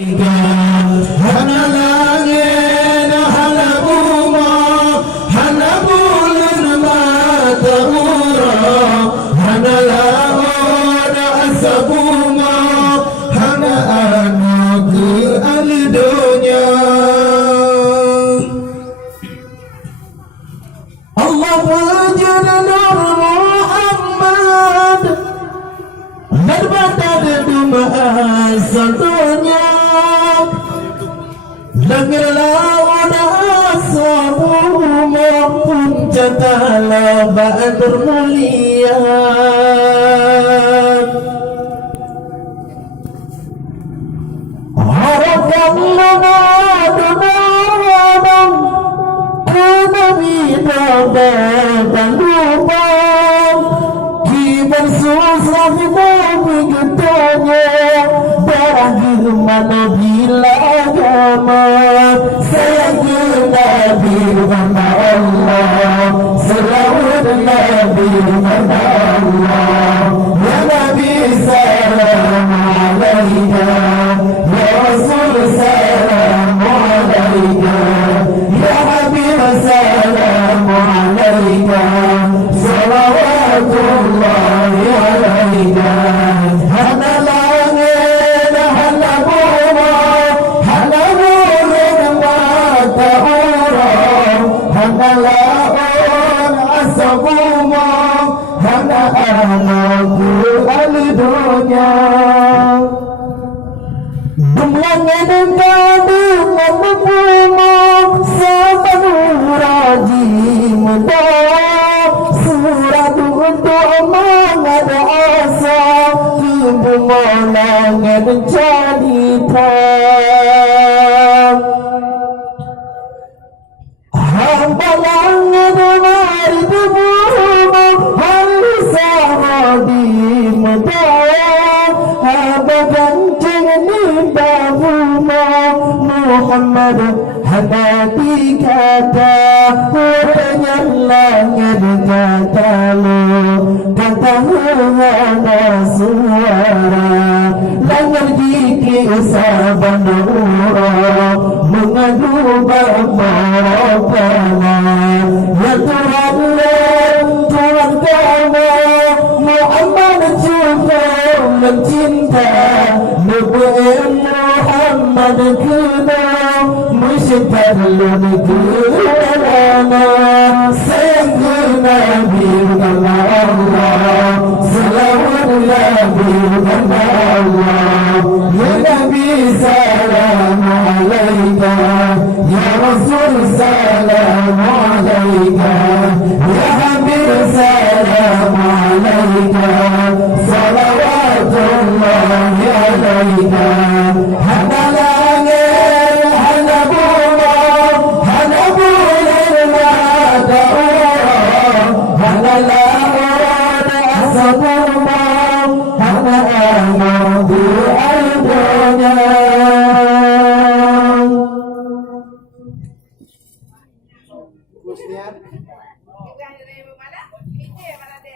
Hana langit hana buma hana bulan mata urang hana lawan asabuma hana anak al-dunya Allah wajad nur Muhammad berbadar duma satunya Langir lawan ashabu maupun jatala Badr mulia Harapan mengadunadam Kuna bidada dan lupa Kibar susah begitunya Berakhir mana bila agama Sayyidina Nabi mana Allah Salawat Nabi mana Allah Ya Nabi salam alaika Ya Rasul salam alaika Ya Habib salam alaika Salawatullahi alaika Hana langit hana buma hana bulan mata urang hana lawan asabuma hana anakku al-dunya Dumlangin kadung membuma saban uraji muda surat untuk mengada asa ibu molangin jadi terang hamba langit mari buma halisa di muda hamba gancing nimba buma Muhammad hadapi kata huranya langit kata lu kata hana suara langit jiki saban ura mengadu bapa-bapana ya Tuhan Tuhan kamu Muhammad juga mencinta Nabi Muhammad kena Musytad lana Sayyidina Nabi mana Allah Salawat Nabi mana Allah Ya Nabi salam alaika Ya Rasul salam alaika Ya Habib salam alaika Salawatullahi alaika Hana langit hana buma hana bulan mata urang hana lawan asabuma hana anak al-dunya